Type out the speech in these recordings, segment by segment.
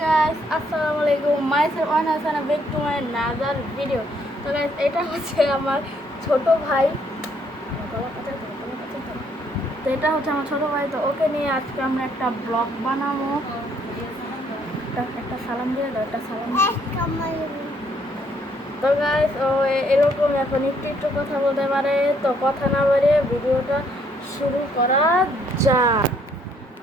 guys, Assalamualaikum. Myself Anas and back to my another video. তো guys, এটা হচ্ছে আমার ছোট ভাই। তো এটা হচ্ছে আমার ছোট ভাই, তো ওকে নিয়ে আজকে আমরা একটা ব্লগ বানাবো। একটা সালাম দিয়ে দাও, একটা সালাম। তো গাইস, ও এরকম এখন একটু কথা বলতে পারে, তো কথা না বাড়িয়ে ভিডিওটা শুরু করা যাক।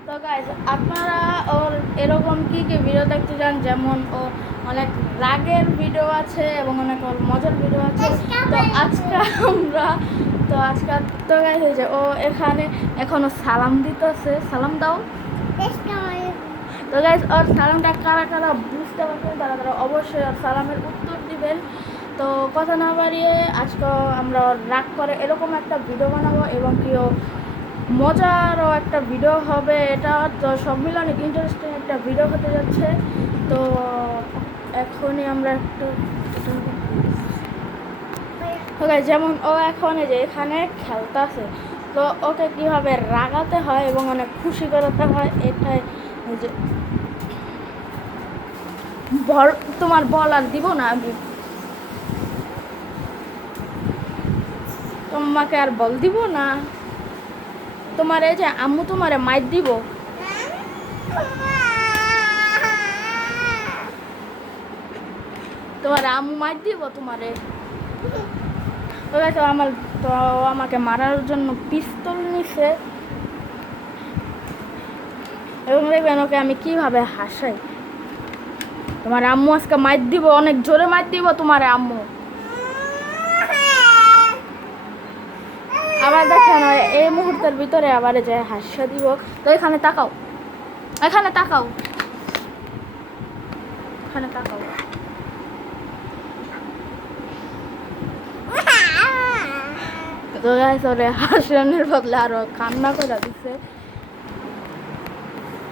তো গাইস, আপনারা ওর এরকম কি ভিডিও দেখতে চান? যেমন ও অনেক রাগের ভিডিও আছে এবং অনেক ওর মজার ভিডিও আছে। তো আজকে তো গাইস হয়েছে ও এখানে এখনো সালাম দিতেছে। সালাম দাও। তো গাইস, ওর সালামটা কারা কারা বুঝতে পারছেন তারা অবশ্যই ওর সালামের উত্তর দিবেন। তো কথা না বাড়িয়ে আজকে আমরা রাগ করে এরকম একটা ভিডিও বানাবো এবং কি ও মজারও একটা ভিডিও হবে। এটা তো সব মিলে অনেক ইন্টারেস্টিং একটা ভিডিও হতে যাচ্ছে। তো এখনই আমরা একটু যেমন ও এখন যে এখানে খেলতেছে, তো ওকে কীভাবে রাগাতে হয় এবং অনেক খুশি করাতে হয় এটাই যে তোমার বল আর দিব না, আমি তোমাকে আর বল দিব না। তোমার এই যে আম্মু তোমারে মাইর দিব, তোমার আম্মু মাইর দিব তোমারে। তো আমার তো আমাকে মারার জন্য পিস্তল নিছে এবং দেখবেন ওকে আমি কিভাবে হাসাই। তোমার আম্মু আজকে মাইর দিব, অনেক জোরে মাইর দিব তোমার আম্মু। আবার দেখেন এই মুহূর্তের ভিতরে আবার যে হাসা দিব। তো এখানে তাকাও, এখানে তাকাও, এখানে তাকাও। তো গাইস, ওরে হাসানোর বদলে আরো কান্না করে দিচ্ছে।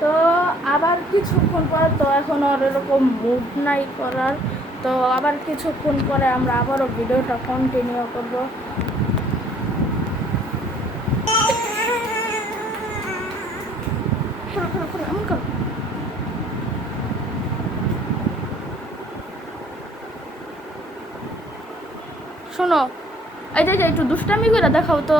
তো আবার কিছুক্ষণ পরে, তো এখন ওর এরকম মুড নাই করার, তো আবার কিছুক্ষণ পরে আমরা আবারও ভিডিওটা কন্টিনিউ করবো। শোনো, এই যে একটু দুষ্টামি করে দেখাও তো।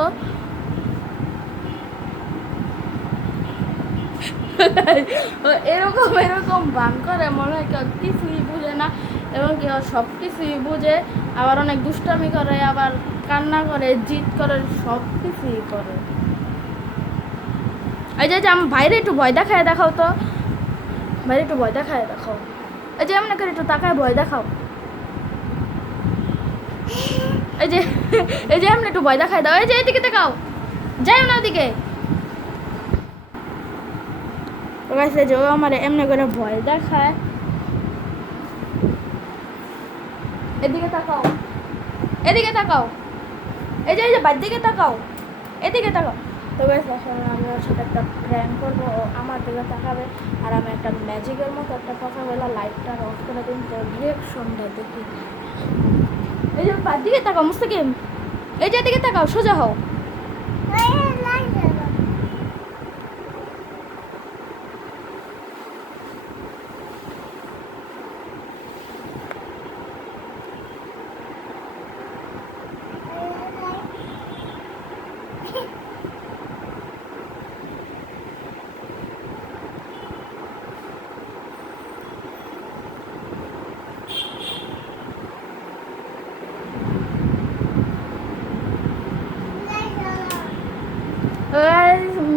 এরকম এরকম ভান করে মনে হয় কেউ কিছুই বুঝে না এবং কেউ সব কিছুই বুঝে, আবার অনেক দুষ্টামি করে, আবার কান্না করে, জিদ করে, সব কিছুই করে। এই যে আমার ভাইরে একটু ভয় দেখায় দেখাও তো, ভাইরে একটু ভয় দেখায় দেখাও। এই যে এমন করে একটু তাকায় ভয় দেখাও। এই যে এমনি একটু ভয় দেখায় দাও। এই যে এদিকে দেখাও, যাই না ওদিকে। যে ও আমার এমনি করে ভয় দেখায়। এদিকে তাকাও, এদিকে তাকাও, এই যে বাড়ির দিকে তাকাও, এদিকে তাকাও। তো এখন আমি ওর সাথে একটা প্র্যাঙ্ক করবো, ও আমার দিকে তাকাবে আর আমি একটা ম্যাজিকের মতো একটা কথা বলে লাইটটা অফ করে দিন, তো রিয়াকশনটা দেখি। এই যে বাড়ির দিকে তাকাও মুস্তাকিম, এই যে এদিকে তাকাও, সোজা হও।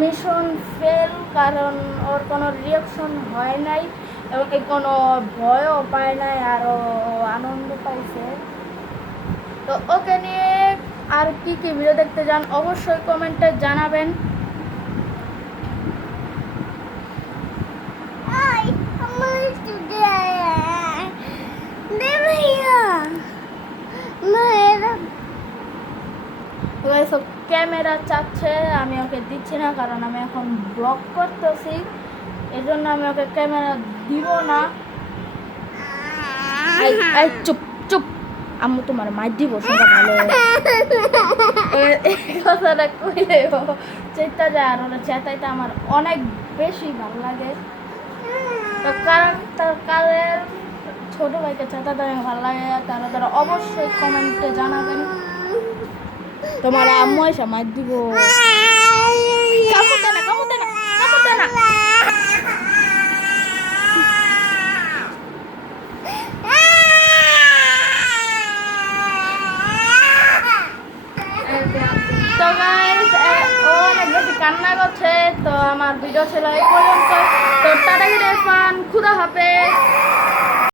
মিশন ফেল, কারণ ওর কোনো রিয়াকশন হয় নাই এবং কোনো ভয়ও পায় নাই, আর ও আনন্দ পাইছে। তো ওকে নিয়ে আর কি ভিডিও দেখতে চান অবশ্যই কমেন্টে জানাবেন। সব ক্যামেরা চাচ্ছে, আমি ওকে দিচ্ছি না কারণ আমি এখন ব্লগ করতেছি, এই জন্য আমি ওকে ক্যামেরা দিব না। চুপ চুপ, আম্মু তোমার মাইর দিব, সেটা ভালো। কথাটা কইলে চেতা যায় আর ওরা চেতাইতে আমার অনেক বেশি ভালো লাগে। তো কাদের ছোট ভাইকে চাচা তাদের ভালো লাগে তারা অবশ্যই কমেন্টে জানাবেন। তোমার আম্মু এসে মার দিব। কামড় দে না, কামড় দে না, কামড় দে না। তো গাইস ও অনেক বেশি কান্না করছে। তো আমার ভিডিও ছিল এই পর্যন্ত। তো টাটা, খুদা হাফেজ।